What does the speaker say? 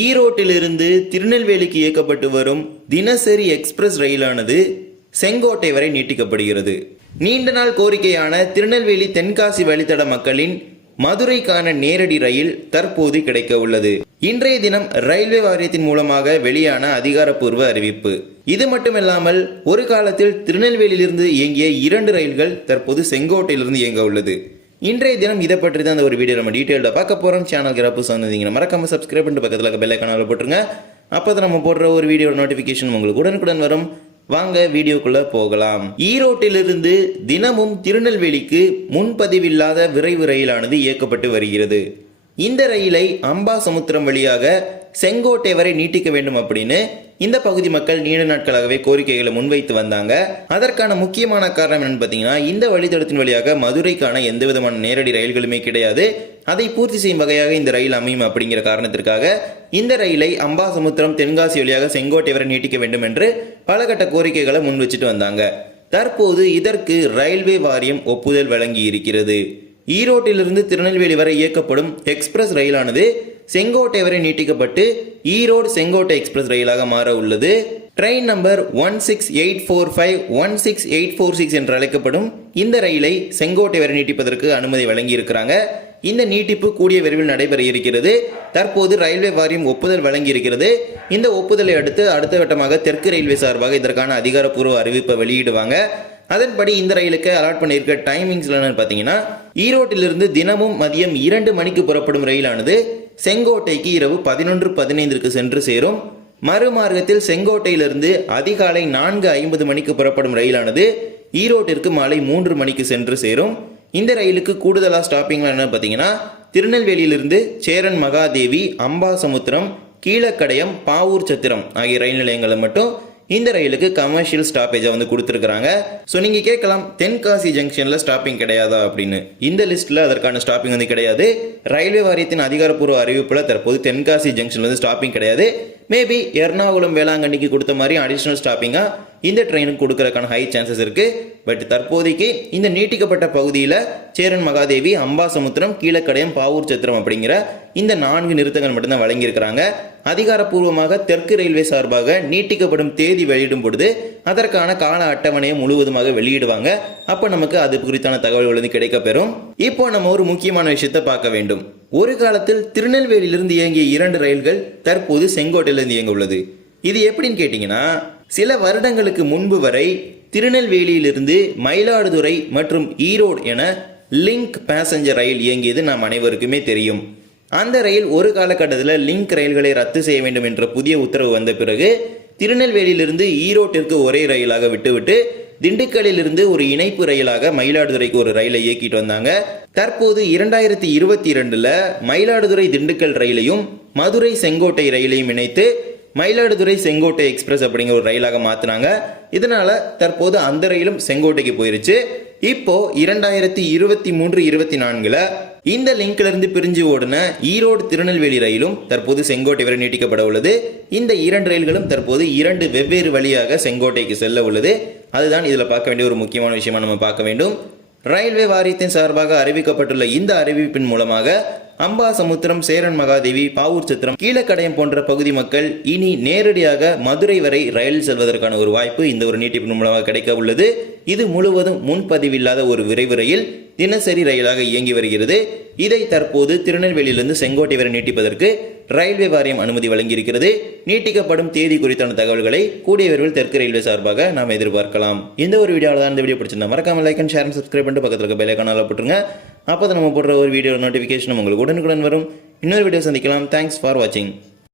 ஈரோட்டிலிருந்து திருநெல்வேலிக்கு இயக்கப்பட்டு வரும் தினசரி எக்ஸ்பிரஸ் ரயிலானது செங்கோட்டை வரை நீட்டிக்கப்படுகிறது. நீண்ட நாள் கோரிக்கையான திருநெல்வேலி தென்காசி வழித்தட மக்களின் மதுரைக்கான நேரடி ரயில் தற்போது கிடைக்க உள்ளது. இன்றைய தினம் ரயில்வே வாரியத்தின் மூலமாக வெளியான அதிகாரப்பூர்வ அறிவிப்பு. இது மட்டுமில்லாமல் ஒரு காலத்தில் திருநெல்வேலியிலிருந்து இயங்கிய இரண்டு ரயில்கள் தற்போது செங்கோட்டையிலிருந்து இயங்க உள்ளது. இன்றைய தினம் இதை பற்றி தான் அந்த ஒரு வீடியோ நம்ம டீட்டெயில்டாக பார்க்க போகிறோம் சேனல் கிராப்பு சொன்னீங்கன்னா மறக்காம சப்ஸ்கிரைப் பண்ணிட்டு பக்கத்தில் பெல் ஐக்கானில் போட்டுருங்க. அப்போ தான் நம்ம போடுற ஒரு வீடியோ நோட்டிஃபிகேஷன் உங்களுக்கு உடனுக்குடன் வரும். வாங்க வீடியோக்குள்ள போகலாம். ஈரோட்டிலிருந்து தினமும் திருநெல்வேலிக்கு முன்பதிவில்லாத விரைவு ரயிலானது இயக்கப்பட்டு வருகிறது. இந்த ரயிலை அம்பாசமுத்திரம் வழியாக செங்கோட்டை வரை நீட்டிக்க வேண்டும் அப்படின்னு இந்த பகுதி மக்கள் நீண்ட நாட்களாகவே கோரிக்கைகளை முன்வைத்து வந்தாங்க. அதற்கான முக்கியமான காரணம் என்னன்னு பார்த்தீங்கன்னா இந்த வழித்தடத்தின் வழியாக மதுரைக்கான எந்த விதமான நேரடி ரயில்களுமே கிடையாது. அதை பூர்த்தி செய்யும் வகையாக இந்த ரயில் அமையும் அப்படிங்கிற காரணத்திற்காக இந்த ரயிலை அம்பாசமுத்திரம் தென்காசி வழியாக செங்கோட்டை வரை நீட்டிக்க வேண்டும் என்று பலகட்ட கோரிக்கைகளை முன் வச்சுட்டு வந்தாங்க. தற்போது இதற்கு ரயில்வே வாரியம் ஒப்புதல் வழங்கி இருக்கிறது ஈரோட்டிலிருந்து திருநெல்வேலி வரை இயக்கப்படும் எக்ஸ்பிரஸ் ரயிலானது செங்கோட்டை வரை நீட்டிக்கப்பட்டு ஈரோடு செங்கோட்டை எக்ஸ்பிரஸ் ரயிலாக மாற உள்ளது. Train number one six eight four five one six eight four six என்று அழைக்கப்படும் இந்த ரயிலை செங்கோட்டை வரை நீட்டிப்பதற்கு அனுமதி வழங்கி இருக்கிறாங்க இந்த நீட்டிப்பு கூடிய விரைவில் நடைபெற இருக்கிறது. தற்போது ரயில்வே வாரியம் ஒப்புதல் வழங்கி இருக்கிறது இந்த ஒப்புதலை அடுத்து அடுத்த கட்டமாக தெற்கு ரயில்வே சார்பாக இதற்கான அதிகாரப்பூர்வ அறிவிப்பை வெளியிடுவாங்க. அதன்படி இந்த ரயிலுக்கு அலாட் பண்ணியிருக்க டைமிங்ஸ் என்னன்னு பார்த்தீங்கன்னா ஈரோட்டிலிருந்து தினமும் மதியம் இரண்டு மணிக்கு புறப்படும் ரயிலானது செங்கோட்டைக்கு இரவு பதினொன்று பதினைந்திற்கு சென்று சேரும். மறுமார்க்கத்தில் செங்கோட்டையிலிருந்து அதிகாலை நான்கு ஐம்பது மணிக்கு புறப்படும் ரயிலானது ஈரோட்டிற்கு மாலை மூன்று மணிக்கு சென்று சேரும். இந்த ரயிலுக்கு கூடுதலாக ஸ்டாப்பிங்லாம் என்ன பார்த்தீங்கன்னா திருநெல்வேலியிலிருந்து சேரன் மகாதேவி அம்பாசமுத்திரம் கீழக்கடயம் பாவூர் சத்திரம் ஆகிய ரயில் நிலையங்களை மட்டும் இந்த ரயிலுக்கு கமர்ஷியல் ஸ்டாப்பேஜை வந்து கொடுத்துருக்குறாங்க. ஸோ நீங்கள் கேட்கலாம் தென்காசி ஜங்ஷனில் ஸ்டாப்பிங் கிடையாதா அப்படின்னு. இந்த லிஸ்ட்டில் அதற்கான ஸ்டாப்பிங் வந்து கிடையாது. ரயில்வே வாரியத்தின் அதிகாரப்பூர்வ அறிவிப்பில் தற்போது தென்காசி ஜங்ஷனில் வந்து ஸ்டாப்பிங் கிடையாது. மேபி எர்ணாகுளம் வேளாங்கண்ணிக்கு கொடுத்த மாதிரி அடிஷ்னல் ஸ்டாப்பிங்காக இந்த ட்ரெயினுக்கு கொடுக்கறதுக்கான ஹை சான்சஸ் இருக்குது பட் தற்போதைக்கு இந்த நீட்டிக்கப்பட்ட பகுதியில் சேரன் மகாதேவி அம்பாசமுத்திரம் கீழக்கடையம் பாவூர் சத்திரம் அப்படிங்கிற இந்த நான்கு நிறுத்தங்கள் மட்டும்தான் வழங்கியிருக்கிறாங்க. அதிகாரப்பூர்வமாக தெற்கு ரயில்வே சார்பாக நீட்டிக்கப்படும் தேதி வெளியிடும் பொழுது அதற்கான கால அட்டவணையை முழுவதுமாக வெளியிடுவாங்க. அப்போ நமக்கு அது குறித்தான தகவல்கள் வந்து கிடைக்கப்பெறும். இப்போ நம்ம ஒரு முக்கியமான விஷயத்தை பார்க்க வேண்டும். ஒரு காலத்தில் திருநெல்வேலியிலிருந்து இயங்கிய இரண்டு ரயில்கள் தற்போது செங்கோட்டையிலிருந்து இயங்க உள்ளது. இது எப்படின்னு கேட்டிங்கன்னா சில வருடங்களுக்கு முன்பு வரை திருநெல்வேலியிலிருந்து மயிலாடுதுறை மற்றும் ஈரோடு என லிங்க் பேசஞ்சர் ரயில் இயங்கியது நாம் அனைவருக்குமே தெரியும். அந்த ரயில் ஒரு காலகட்டத்தில் லிங்க் ரயில்களை ரத்து செய்ய வேண்டும் என்ற புதிய உத்தரவு வந்த பிறகு திருநெல்வேலியிலிருந்து ஈரோட்டிற்கு ஒரே ரயிலாக விட்டுவிட்டு திண்டுக்கல்லிலிருந்து ஒரு இணைப்பு ரயிலாக மயிலாடுதுறைக்கு ஒரு ரயிலை இயக்கிட்டு வந்தாங்க. தற்போது இரண்டாயிரத்தி இருபத்தி இரண்டுல மயிலாடுதுறை திண்டுக்கல் ரயிலையும் மதுரை செங்கோட்டை ரயிலையும் இணைத்து மயிலாடுதுறை செங்கோட்டை எக்ஸ்பிரஸ் அப்படிங்கிற ஒரு ரயிலாக மாத்தினாங்க. இதனால தற்போது அந்த ரயிலும் செங்கோட்டைக்கு போயிருச்சு. இப்போ இரண்டாயிரத்தி இருபத்தி மூன்று இருபத்தி நான்குல இந்த லிங்க்ல இருந்து பிரிஞ்சு ஓடின ஈரோடு திருநெல்வேலி ரயிலும் தற்போது செங்கோட்டை வரை நீட்டிக்கப்பட உள்ளது. இந்த இரண்டு ரயில்களும் தற்போது இரண்டு வெவ்வேறு வழியாக செங்கோட்டைக்கு செல்ல உள்ளது. அதுதான் இதில் பார்க்க வேண்டிய ஒரு முக்கியமான விஷயமா நம்ம பார்க்க வேண்டும். ரயில்வே வாரியத்தின் சார்பாக அறிவிக்கப்பட்டுள்ள இந்த அறிவிப்பின் மூலமாக அம்பாசமுத்திரம் சேரன் மகாதேவி பாவூர் சித்திரம் கீழக்கடையம் போன்ற பகுதி மக்கள் இனி நேரடியாக மதுரை வரை ரயில் செல்வதற்கான ஒரு வாய்ப்பு இந்த ஒரு நீட்டிப்பு மூலமாக கிடைக்க உள்ளது. இது முழுவதும் முன்பதிவில்லாத ஒரு விரைவு ரயில் தினசரி ரயிலாக இயங்கி வருகிறது. இதை தற்போது திருநெல்வேலியிலிருந்து செங்கோட்டை வரை நீட்டிப்பதற்கு ரயில்வே வாரியம் அனுமதி வழங்கியிருக்கிறது. நீட்டிக்கப்படும் தேதி குறித்தான தகவல்களை கூடிய விரைவில் தெற்கு ரயில்வே சார்பாக நாம் எதிர்பார்க்கலாம். இந்த ஒரு வீடியோவில் தான் இந்த வீடியோ பிடிச்சிருந்தா மறக்காம லைக் அண்ட் ஷேர் சப்ஸ்கிரைப் பண்ணிட்டு பக்கத்தில் இருக்க பெல் ஐக்கானில் போட்டுருங்க. அப்போ தான் நம்ம போடுற ஒரு வீடியோ நோட்டிஃபிகேஷன் உங்களுக்கு உடனுக்குடன் வரும். இன்னொரு வீடியோ சந்திக்கலாம். தேங்க்ஸ் ஃபார் வாட்சிங்